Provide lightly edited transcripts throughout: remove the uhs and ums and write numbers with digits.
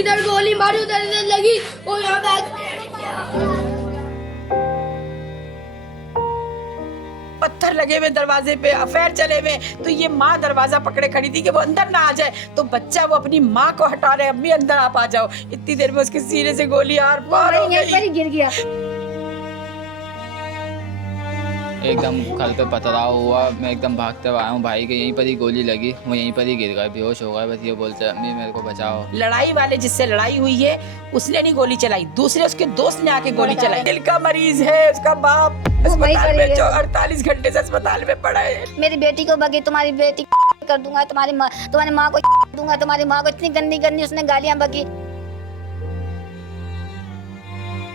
इधर गोली मारी उधर इधर लगी और यहाँ पे पत्थर लगे हुए दरवाजे पे, अफेयर चले हुए, तो ये माँ दरवाजा पकड़े खड़ी थी कि वो अंदर ना आ जाए, तो बच्चा वो अपनी माँ को हटा रहे, अम्मी अंदर आप आ जाओ। इतनी देर में उसके सीने से गोली आर पार हो गई। गिर गया। एकदम कल पे पथराव हुआ, मैं एकदम भागते हुए आया हूँ, भाई के यहीं पर ही गोली लगी, वो यहीं पर ही गिर गए, बेहोश हो गए। बस ये बोलते अम्मी मेरे को बचाओ। लड़ाई वाले जिससे लड़ाई हुई है उसने नहीं गोली चलाई, दूसरे उसके दोस्त ने आके गोली चलाई। दिल का मरीज है, उसका बाप अस्पताल में 48 घंटे से अस्पताल में पड़ा है। मेरी बेटी को बगी, तुम्हारी बेटी कर दूंगा, तुम्हारी माँ को दूंगा, तुम्हारी माँ को इतनी गंदी गंदी उसने गालियाँ बकी।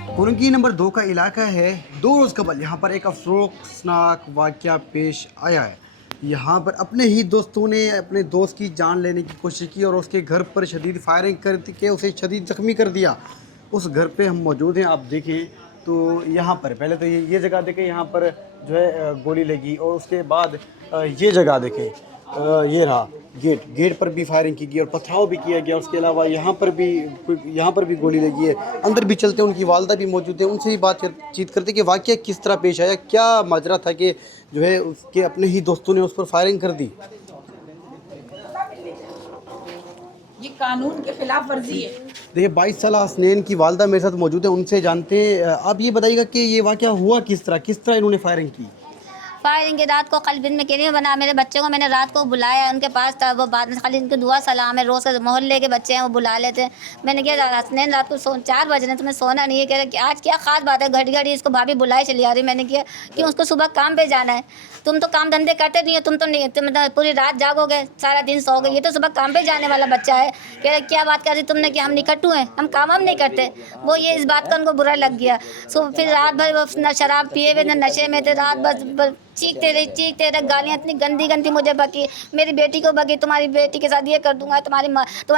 पुरंगी नंबर 2 का इलाका है। 2 रोज़ कबल यहाँ पर एक अफसोसनाक वाक़या पेश आया है। यहाँ पर अपने ही दोस्तों ने अपने दोस्त की जान लेने की कोशिश की और उसके घर पर शदीद फायरिंग कर के उसे शदीद ज़ख्मी कर दिया। उस घर पे हम मौजूद हैं, आप देखें तो यहाँ पर पहले तो ये जगह देखें, यहाँ पर जो है गोली लगी और उसके बाद ये जगह देखें, ये रहा गेट पर भी फायरिंग की गई और पथराव भी किया गया। उसके अलावा यहाँ पर भी गोली लगी है। अंदर भी चलते हैं, उनकी वालदा भी मौजूद है, उनसे भी बातचीत करते कि वाक़या किस तरह पेश आया, क्या माजरा था कि जो है उसके अपने ही दोस्तों ने उस पर फायरिंग कर दी। ये कानून के खिलाफ वर्जी है। देखिए 22 साल हसनैन की वालदा मेरे साथ मौजूद है, उनसे जानते हैं। आप ये बताइएगा कि ये वाक़या हुआ किस तरह इन्होंने फायरिंग की। फायरिंग की रात को कल दिन में कहीं बना, मेरे बच्चे को मैंने रात को बुलाया, उनके पास था, वो बाद में खाली इनकी दुआ सलाम है, रोज़ मोहल्ले के बच्चे हैं वो बुला लेते हैं। मैंने कहा हसनैन रात को 4 बज रहे, तुम्हें सोना नहीं है, कह रहे कि आज क्या खास बात है, घड़ी इसको भाभी बुलाई चली आ रही। मैंने किया कि उसको सुबह काम पे जाना है, तुम तो काम धंधे करते नहीं हो, तुम तो नहीं, तुम पूरी रात जागोगे, सारा दिन सोओगे, ये तो सुबह काम पे जाने वाला बच्चा है। कह रहे क्या बात कर रही तुमने कि हम निकट्टू हैं, हम काम नहीं करते। वो ये इस बात का उनको बुरा लग गया। सो फिर रात भर वो न शराब पिए हुए न नशे में थे, रात भर चीखते रहे, गालियाँ इतनी गंदी गंदी मुझे बकी, मेरी बेटी को बकी, तुम्हारी बेटी के साथ ये कर दूंगा, तुम्हारी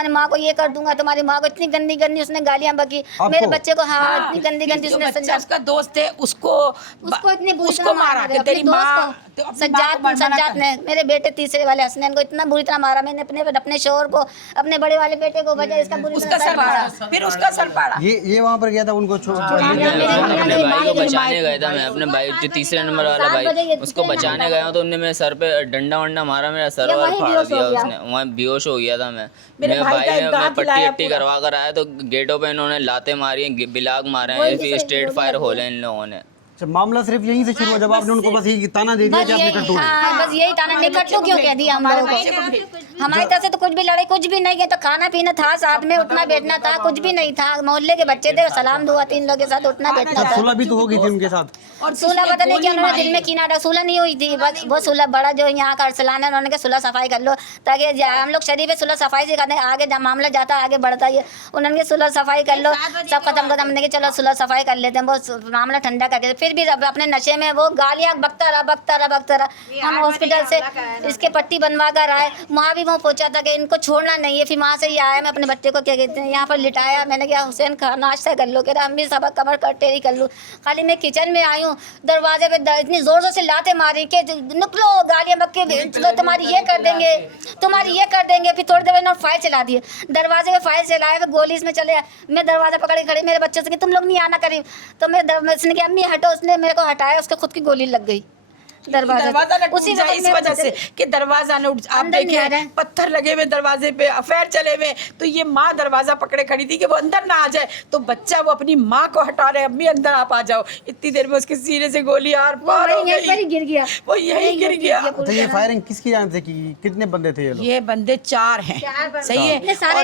माँ को ये कर दूंगा, तुम्हारी माँ को इतनी गंदी गंदी उसने गालियाँ बकी, मेरे बच्चे को हाँ इतनी गंदी गंदी उसने उसका दोस्त है उसको इतनी बुरी उसको तरह मारा मारा, तेरी अपने माँ दोस्त को सज्जाद ने, मेरे बेटे तीसरे वाले हसनैन को इतना बुरी तरह मारा। मैंने अपने शोहर को, अपने बड़े वाले बेटे को वजह इसका बुरी उसका सर पाड़ा, फिर उसका सर पाड़ा। ये वहाँ पर गया था उनको अपने भाई को बचाने गया था, मैं अपने भाई जो तीसरे नंबर वाला भाई उसको बचाने गया तो उनने मेरे सर पे डंडा वंडा मारा, मेरा सर वर फाड़ दिया उसने, वहाँ बेहोश हो गया था मैं। मेरे भाई ने मैं पट्टी अट्टी करवा कर आया तो गेटों पे इन्होंने लाते मारी हैं, बिलाग मारे हैं, फिर स्ट्रेट फायर खोले इन लोगों ने। मामला सिर्फ यहीं से शुरू हुआ जब आपने उनको बस यही ताना दे दिया कि आप निकट्टू हैं। हाँ, बस यही ताना निकट्टू क्यों कह दिया हम लोगों को। हमारी तरफ से तो कुछ भी लड़ाई कुछ भी नहीं है, तो खाना पीना था, साथ में उठना बैठना था, कुछ भी नहीं था। मोहल्ले के बच्चे थे, सलाम दुआ 3 लोगों के साथ उठना बैठना था। सुलह भी तो हो गई थी उनके साथ। और सुलह पता नहीं क्या उन्होंने दिल में कीना डाला, सुलह नहीं हुई थी। बस वो सुलह बड़ा जो यहाँ का अरसलान है, उन्होंने कहा सुलह सफाई कर लो ताकि हम लोग शरीफ है, सुलह सफाई से करते हैं, आगे जब मामला जाता आगे बढ़ता है। उन्होंने सुलह सफाई कर लो, सब खत्म खत्म, हमने कहा चलो सुलह सफाई कर लेते हैं, वो मामला ठंडा करके। फिर भी अपने नशे में वो गालियाँ बकता रहा। हम हॉस्पिटल से इसके पट्टी बनवा कर आए, वहाँ भी वो पूछा था कि इनको छोड़ना नहीं है। फिर वहाँ से ही आया, मैं अपने बच्चे को क्या कहते हैं यहाँ पर लिटाया, मैंने कहा हुसैन खा नाश्ता कर लो, कह रहा अम्मी सबक कमर कर टेरी कर लूँ। खाली मैं किचन में आई हूँ, दरवाजे पे इतनी जोर से लाते मारी कि निकलो, गालियाँ बक के तुम्हारी ये कर देंगे। फिर थोड़ी देर में फायर चला दिए, दरवाजे पे फायर चलाए, फिर गोली इसमें चले। मैं दरवाजा पकड़ के खड़ी, मेरे बच्चों से कि तुम लोग नहीं आना करीब, तो उसने कहा अम्मी हटो, उसने मेरे को हटाया, उसके खुद की गोली लग गई दरवाजा उसी इस वजह से कि दरवाजा न उठ। आप देखिए पत्थर लगे हुए दरवाजे पे, अफेयर चले हुए, तो ये माँ दरवाजा पकड़े खड़ी थी कि वो अंदर ना आ जाए, तो बच्चा वो अपनी माँ को हटा रहे, अम्मी अंदर आप आ जाओ। इतनी देर में उसके सीने से गोली आर पार हो गई, गिर गया, वो यही गिर गया। तो ये फायरिंग किसकी जान से की, कितने बंदे थे ये लोग? ये बंदे 4 हैं, सही है। और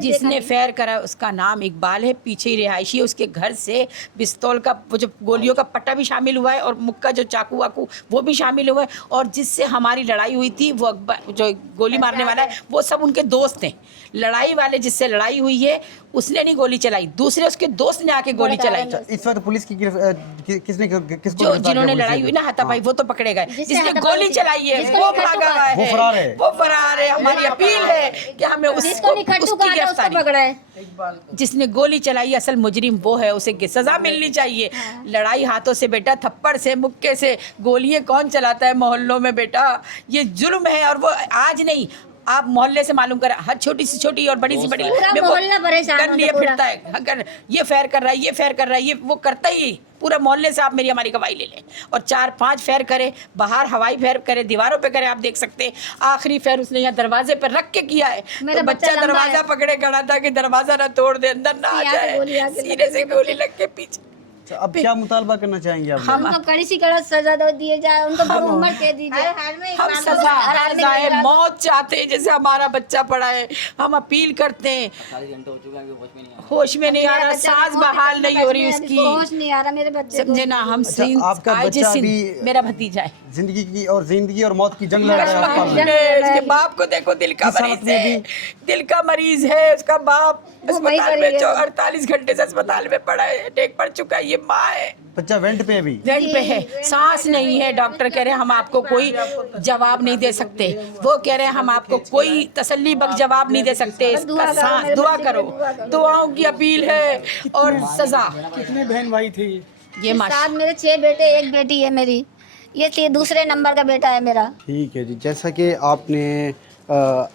जिसने फायर करा उसका नाम इकबाल है, पीछे ही रिहायशी है, उसके घर से पिस्तौल का वो जो गोलियों का पट्टा भी शामिल हुआ है और का जो चाकू वाकू वो भी शामिल हुए। और जिससे हमारी लड़ाई हुई थी वो जो गोली मारने वाला है वो सब उनके दोस्त हैं। लड़ाई वाले जिससे लड़ाई हुई है उसने नहीं गोली चलाई, दूसरे उसके दोस्त ने आके गोली चलाई। इस वक्त पुलिस की किसको जो जिन्होंने लड़ाई हुई ना हाथापाई वो तो पकड़े गए, जिसने गोली चलाई है वो भागा हुआ है, वो फरार है। हमारी अपील है कि हमें उसकी गिरफ्तारी, जिसने गोली चलाई असल मुजरिम वो है, उसे सजा मिलनी चाहिए। लड़ाई हाथों से बेटा, थप्पड़ से, मुक्के से गोलियां कौन चलाता है मोहल्लों में बेटा, ये जुल्म है। और वो आज नहीं आप मोहल्ले से मालूम करें, हर छोटी से छोटी और बड़ी से बड़ी पूरा मेरे को मोहल्ला परेशान कर होता लिए पूरा। फिरता है। अगर ये फेयर कर रहा है, ये फेयर कर रहा है, ये वो करता ही पूरा मोहल्ले से। आप मेरी हमारी गवाही ले लें। और 4-5 फेयर करे, बाहर हवाई फेयर करे, दीवारों पे करे। आप देख सकते हैं आखिरी फेयर उसने यहाँ दरवाजे पे रख के किया है। मेरा तो बच्चा बच्चा लंबा दरवाजा है। पकड़े खड़ा था कि दरवाजा ना तोड़ दे, अंदर ना आ यहाँ से गोली जाए, आके सीने से गोली लग के पीछे। तो अब क्या मुतालबा करना चाहेंगे आप? हम उनको कड़ी सी कड़ा सजा दो दिए जाए, उनको बड़ी उम्र दे दीजिए। हम सजाए मौत चाहते हैं, जैसे हमारा बच्चा पड़ा है। हम अपील करते हैं, होश में नहीं आ रहा, सांस बहाल नहीं हो रही उसकी, होश नहीं आ रहा मेरे बच्चे को। समझे ना। हम सिंध आपका आए बच्चा सिंध, अभी- मेरा भतीजा है। जिंदगी और मौत की जंग लड़ रहा है आपका हमने उसके बाप को देखो, दिल का किस मरीज हालत में है, अभी? दिल का मरीज है उसका बाप। वो वही अस्पताल में पड़ी है। 48 घंटे से अस्पताल में पड़ा है, अटैक पड़ चुका है। ये माँ है, बच्चा वेंट पे अभी। वेंट पे है, सांस नहीं है। डॉक्टर कह रहे हैं हम आपको कोई जवाब नहीं दे सकते। वो कह रहे हैं हम आपको कोई तसल्ली बख्श जवाब नहीं दे सकते। इसका सांस दुआ करो, दुआओं की अपील है और सजा। कितने बहन भाई थे? ये साथ मेरे 6 बेटे, 1 बेटी है मेरी। ये दूसरे नंबर का बेटा है मेरा। ठीक है जी, जैसा कि आपने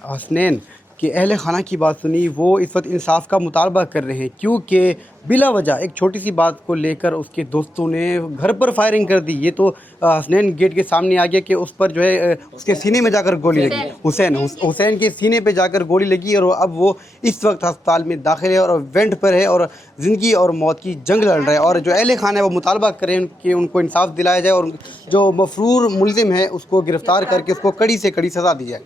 हसनैन के अहले खाना की बात सुनी, वो इस वक्त इंसाफ का मुतालबा कर रहे हैं क्योंकि बिला वजह एक छोटी सी बात को लेकर उसके दोस्तों ने घर पर फायरिंग कर दी। ये तो हसनैन गेट के सामने आ गया कि उस पर जो है उसके सीने में जाकर गोली लगी। हुसैन के सीने पे जाकर गोली लगी और अब वो इस वक्त अस्पताल में दाखिल है और वेंट पर है और ज़िंदगी और मौत की जंग लड़ रहा है। और जो अहले खाना है वो मुतालबा करें कि उनको इंसाफ दिलाया जाए और जो मफरूर मुलजिम है उसको गिरफ़्तार करके उसको कड़ी से कड़ी सज़ा दी जाए।